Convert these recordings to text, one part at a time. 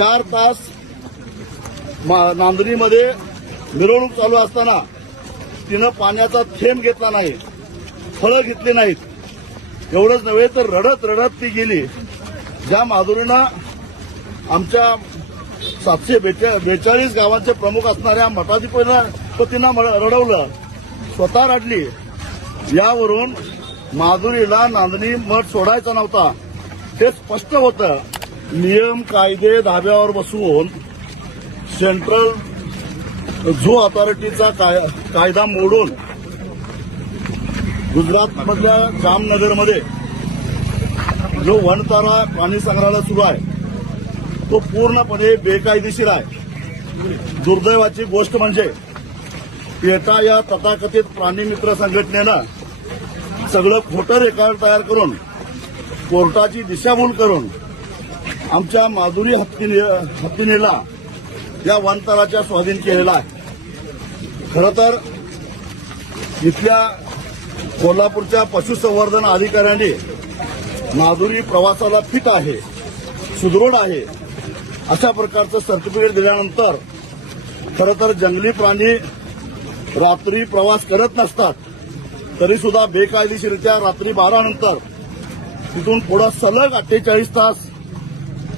चार तास मा- नांदणीमध्ये मिरवणूक चालू असताना तिनं पाण्याचा थेंब घेतला नाही फळं घेतली नाहीत. एवढंच नव्हे तर रडत रडत ती गेली. ज्या माधुरीनं आमच्या सातशे बेचा बेचाळीस गावांचे प्रमुख असणाऱ्या मठाधिपतींना रडवलं. स्वतः रडली. यावरून माधुरीला नांदणी मठ सोडायचा नव्हता. हे स्पष्ट होतं. नियम कायदे धाब्यावर बसवून सेंट्रल झू अथॉरिटीचा काय- कायदा मोडून गुजरातमधल्या जामनगरमध्ये जो वनतारा प्राणी संग्रहालय सुरू आहे तो पूर्णपणे बेकायदेशीर आहे. दुर्दैवाची गोष्ट म्हणजे पेटा या तथाकथित प्राणी मित्र संघटनेनं सगळं खोटं रेकॉर्ड तयार करून कोर्टाची दिशाभूल करून आमच्या माधुरी हत्तीने हत्तीनेला या वनतराच्या स्वाधीन केलेला आहे. खरं तर इथल्या कोल्हापूरच्या पशुसंवर्धन अधिकाऱ्यांनी माधुरी प्रवासाला फिट आहे सुदृढ आहे अशा प्रकारचं सर्टिफिकेट दिल्यानंतर खरं तर जंगली प्राणी रात्री प्रवास करत नसतात तरी सुद्धा बेकायदेशीरित्या रात्री बारानंतर तिथून पुढं सलग अठ्ठेचाळीस तास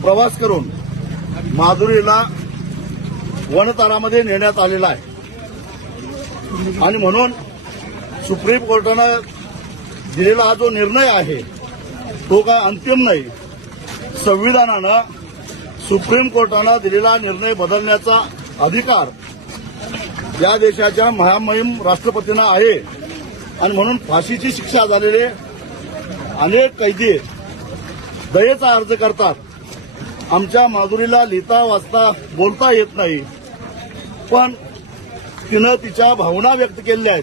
प्रवास करून माधुरीला वनतारामध्ये नेण्यात आलेला आहे. आणि म्हणून सुप्रीम कोर्टानं दिलेला हा जो निर्णय आहे तो काय अंतिम नाही. संविधानानं सुप्रीम कोर्टानं दिलेला निर्णय बदलण्याचा अधिकार या देशाच्या महामहिम राष्ट्रपतींना आहे. आणि म्हणून फाशीची शिक्षा झालेले अनेक कैदी दयेचा अर्ज करतात. आमच्या माधुरीला लिहिता वाचता बोलता येत नाही. पण तिनं तिच्या भावना व्यक्त केलेल्या आहेत.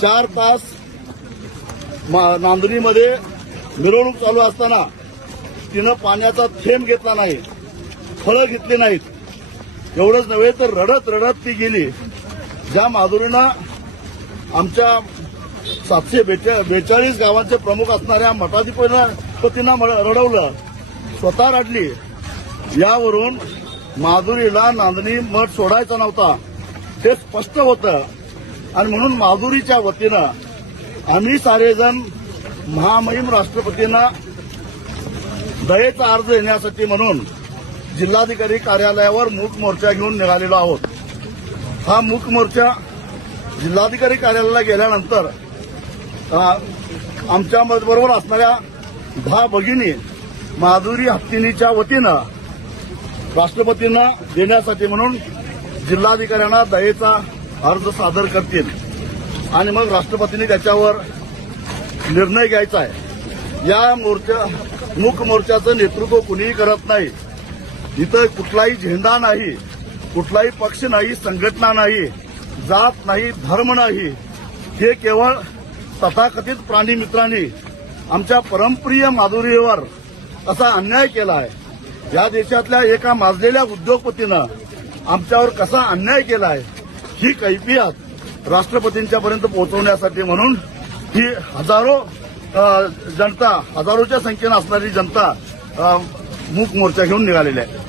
चार तास मा- नांदणीमध्ये मिरवणूक चालू असताना तिनं पाण्याचा थेंब घेतला नाही फळं घेतली नाहीत. एवढंच नव्हे तर रडत रडत ती गेली. ज्या माधुरीनं आमच्या सातशे बेचा बेचाळीस गावांचे प्रमुख असणाऱ्या मठाधिपतींना रडवलं. स्वतः रडली. यावरून माधुरीला नांदणी मठ सोडायचा नव्हता. ते स्पष्ट होतं. आणि म्हणून माधुरीच्या वतीनं आम्ही सारेजण महामहिम राष्ट्रपतींना दयेचा अर्ज देण्यासाठी म्हणून जिल्हाधिकारी कार्यालयावर मूक मोर्चा घेऊन निघालेलो आहोत. हा मूक मोर्चा जिल्हाधिकारी कार्यालयाला गेल्यानंतर आमच्या बरोबर असणाऱ्या दहा भगिनी माधुरी हत्तीनीच्या वतीनं राष्ट्रपतींना देण्यासाठी म्हणून जिल्हाधिकाऱ्यांना दयेचा अर्ज सादर करतील. आणि मग राष्ट्रपतींनी त्याच्यावर निर्णय घ्यायचा आहे. या मोर्चा मूक मोर्चाचं नेतृत्व कुणीही करत नाही. इथं कुठलाही झेंडा नाही कुठलाही पक्ष नाही संघटना नाही जात नाही धर्म नाही. हे केवळ तथाकथित प्राणी मित्रांनी आमच्या परमप्रिय माधुरीवर असा अन्याय केला आहे या देशातल्या एका माजलेल्या उद्योगपतीनं आमच्यावर कसा अन्याय केला आहे ही कैफियत राष्ट्रपतींच्यापर्यंत पोहोचवण्यासाठी म्हणून ही हजारो जनता हजारोच्या संख्येनं असणारी जनता मूक मोर्चा घेऊन निघालेली आहे.